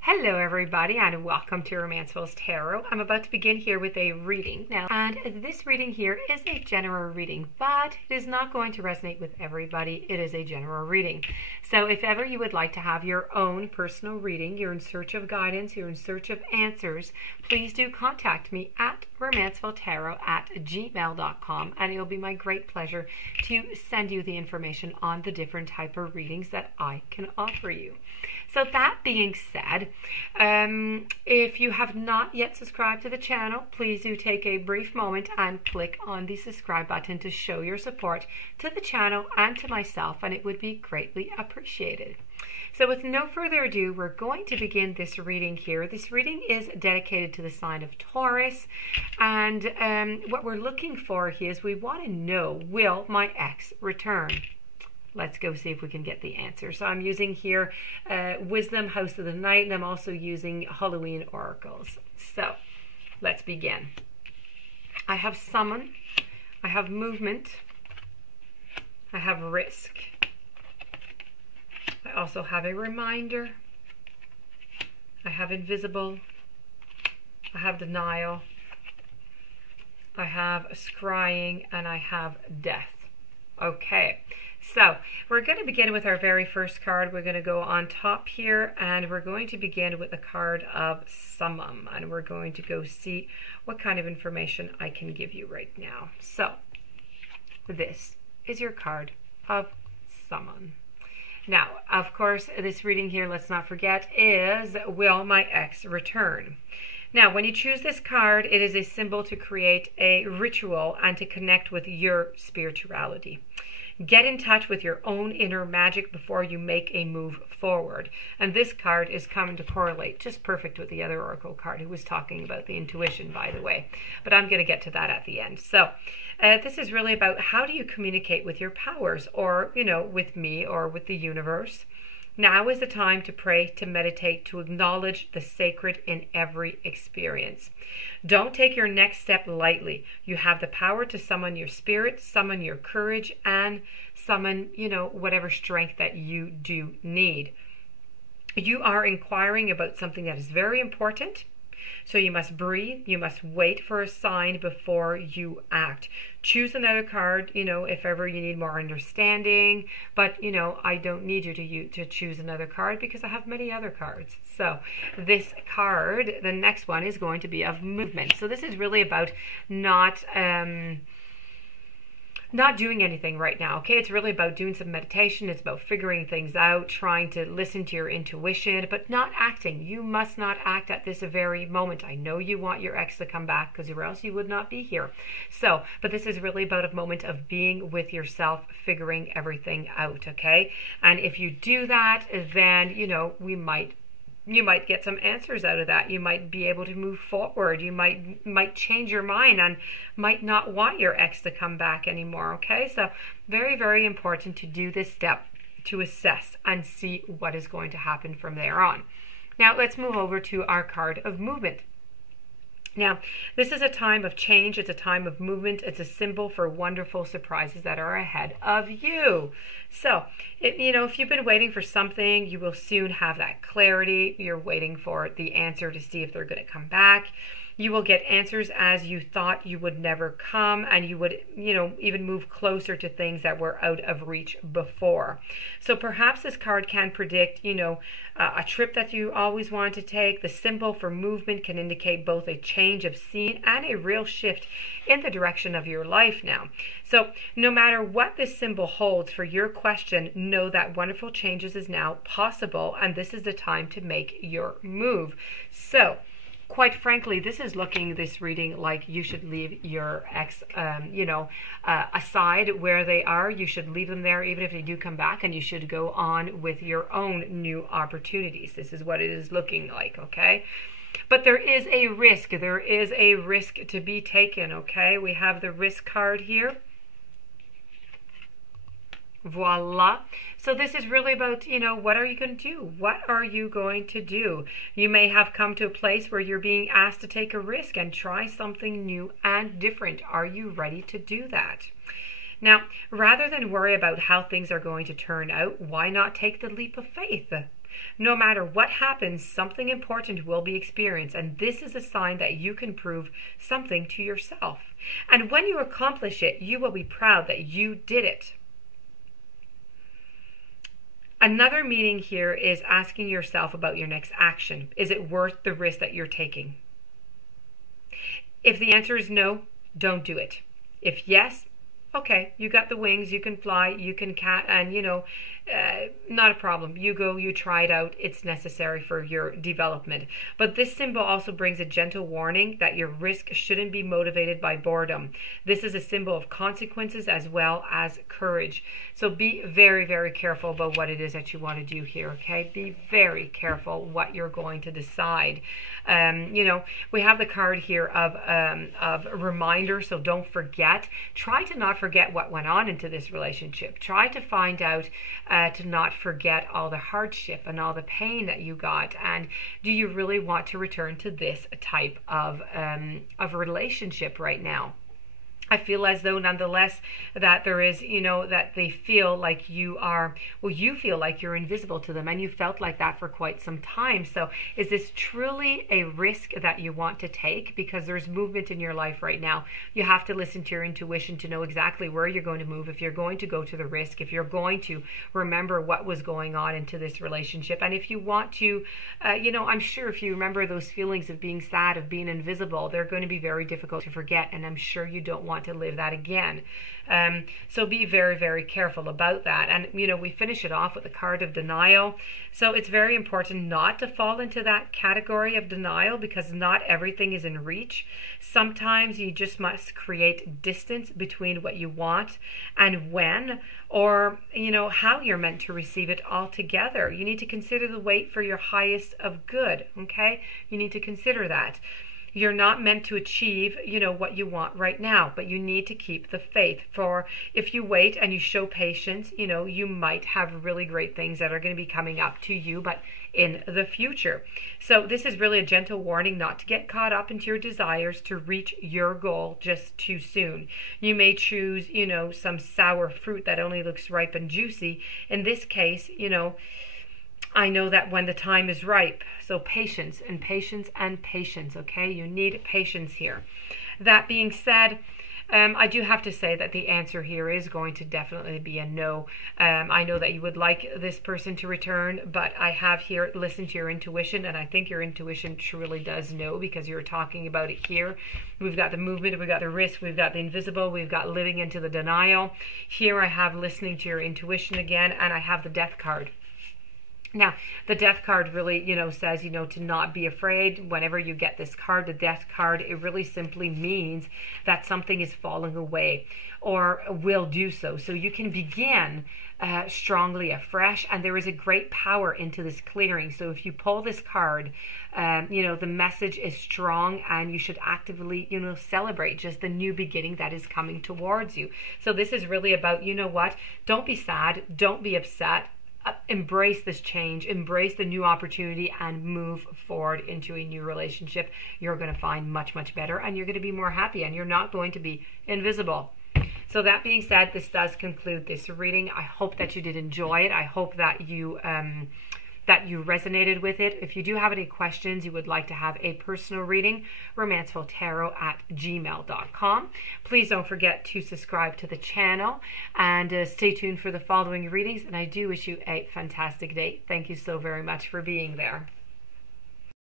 Hello everybody and welcome to Romancefull's Tarot. I'm about to begin here with a reading now, and this reading here is a general reading, but it is not going to resonate with everybody. It is a general reading. So if ever you would like to have your own personal reading, you're in search of guidance, you're in search of answers, please do contact me at romancefulltarot@gmail.com, and it'll be my great pleasure to send you the information on the different type of readings that I can offer you. So that being said, if you have not yet subscribed to the channel, please do take a brief moment and click on the subscribe button to show your support to the channel and to myself, and it would be greatly appreciated. So with no further ado, we're going to begin this reading here. This reading is dedicated to the sign of Taurus, and what we're looking for here is we want to know, will my ex return? Let's go see if we can get the answer. So I'm using here Wisdom, House of the Night, and I'm also using Halloween oracles. So let's begin. I have summon, I have movement, I have risk. I also have a reminder, I have invisible, I have denial, I have scrying, and I have death. Okay, so we're going to begin with our very first card. We're going to go on top here, and we're going to begin with the card of summon, and we're going to go see what kind of information I can give you right now. So this is your card of summon. Now, of course, this reading here, let's not forget, is will my ex return? Now, when you choose this card, it is a symbol to create a ritual and to connect with your spirituality. Get in touch with your own inner magic before you make a move forward. And this card is coming to correlate just perfect with the other oracle card who was talking about the intuition, by the way. But I'm going to get to that at the end. So this is really about how do you communicate with your powers, or, with me or with the universe. Now is the time to pray, to meditate, to acknowledge the sacred in every experience. Don't take your next step lightly. You have the power to summon your spirit, summon your courage, and summon, whatever strength that you do need. You are inquiring about something that is very important. So you must breathe, you must wait for a sign before you act. Choose another card, if ever you need more understanding, but, I don't need you to choose another card because I have many other cards. So this card, the next one, is going to be of movement. So this is really about not doing anything right now, okay? It's really about doing some meditation. It's about figuring things out, trying to listen to your intuition, but not acting. You must not act at this very moment. I know you want your ex to come back, because or else you would not be here. So, but this is really about a moment of being with yourself, figuring everything out, okay? And if you do that, then, you might get some answers out of that. You might be able to move forward. You might change your mind and might not want your ex to come back anymore, okay? So very, very important to do this step to assess and see what is going to happen from there on. Now let's move over to our card of movement. Now, this is a time of change. It's a time of movement. It's a symbol for wonderful surprises that are ahead of you. So, if you've been waiting for something, you will soon have that clarity. You're waiting for the answer to see if they're going to come back. You will get answers as you thought you would never come, and you would, even move closer to things that were out of reach before. So perhaps this card can predict, a trip that you always wanted to take. The symbol for movement can indicate both a change of scene and a real shift in the direction of your life now. So no matter what this symbol holds for your question, know that wonderful changes is now possible, and this is the time to make your move. So quite frankly, this reading like you should leave your ex, aside where they are. You should leave them there even if they do come back, and you should go on with your own new opportunities. This is what it is looking like, okay? But there is a risk. There is a risk to be taken, okay? We have the risk card here. Voila. So this is really about, what are you going to do? What are you going to do? You may have come to a place where you're being asked to take a risk and try something new and different. Are you ready to do that? Now, rather than worry about how things are going to turn out, why not take the leap of faith? No matter what happens, something important will be experienced, and this is a sign that you can prove something to yourself. And when you accomplish it, you will be proud that you did it. Another meaning here is asking yourself about your next action. Is it worth the risk that you're taking? If the answer is no, don't do it. If yes, okay, you got the wings, you can fly, you can and not a problem. You go, you try it out. It's necessary for your development. But this symbol also brings a gentle warning that your risk shouldn't be motivated by boredom. This is a symbol of consequences as well as courage. So be very, very careful about what it is that you want to do here, okay? Be very careful what you're going to decide. We have the card here of a reminder, so don't forget. Try to not forget what went on into this relationship. Try to find out to not forget all the hardship and all the pain that you got. And do you really want to return to this type of relationship right now? I feel as though nonetheless that there is, that they feel like you feel like you're invisible to them, and you felt like that for quite some time. So is this truly a risk that you want to take? Because there's movement in your life right now. You have to listen to your intuition to know exactly where you're going to move, if you're going to go to the risk, if you're going to remember what was going on into this relationship. And if you want to, I'm sure if you remember those feelings of being sad, of being invisible, they're going to be very difficult to forget. And I'm sure you don't want to live that again. So be very, very careful about that. And we finish it off with the card of denial. So it's very important not to fall into that category of denial, because not everything is in reach. Sometimes you just must create distance between what you want and when, or how you're meant to receive it altogether. You need to consider the weight for your highest of good. Okay, you need to consider that. You're not meant to achieve, what you want right now, but you need to keep the faith. For if you wait and you show patience, you might have really great things that are going to be coming up to you, but in the future. So this is really a gentle warning not to get caught up into your desires to reach your goal just too soon. You may choose, some sour fruit that only looks ripe and juicy. In this case, I know that when the time is ripe. So patience and patience and patience, okay? You need patience here. That being said, I do have to say that the answer here is going to definitely be a no. I know that you would like this person to return, but I have here listened to your intuition, and I think your intuition truly does know, because you're talking about it here. We've got the movement, we've got the risk, we've got the invisible, we've got living into the denial. Here I have listening to your intuition again, and I have the death card. Now, the death card really, says, to not be afraid. Whenever you get this card, the death card, it really simply means that something is falling away or will do so. So you can begin strongly afresh, and there is a great power into this clearing. So if you pull this card, the message is strong, and you should actively, celebrate just the new beginning that is coming towards you. So this is really about, don't be sad, don't be upset. Embrace this change, embrace the new opportunity, and move forward into a new relationship. You're going to find much, much better, and you're going to be more happy, and you're not going to be invisible. So that being said, this does conclude this reading. I hope that you did enjoy it. I hope that you resonated with it. If you do have any questions, you would like to have a personal reading, romancefulltarot@gmail.com. Please don't forget to subscribe to the channel, and stay tuned for the following readings. And I do wish you a fantastic day. Thank you so very much for being there.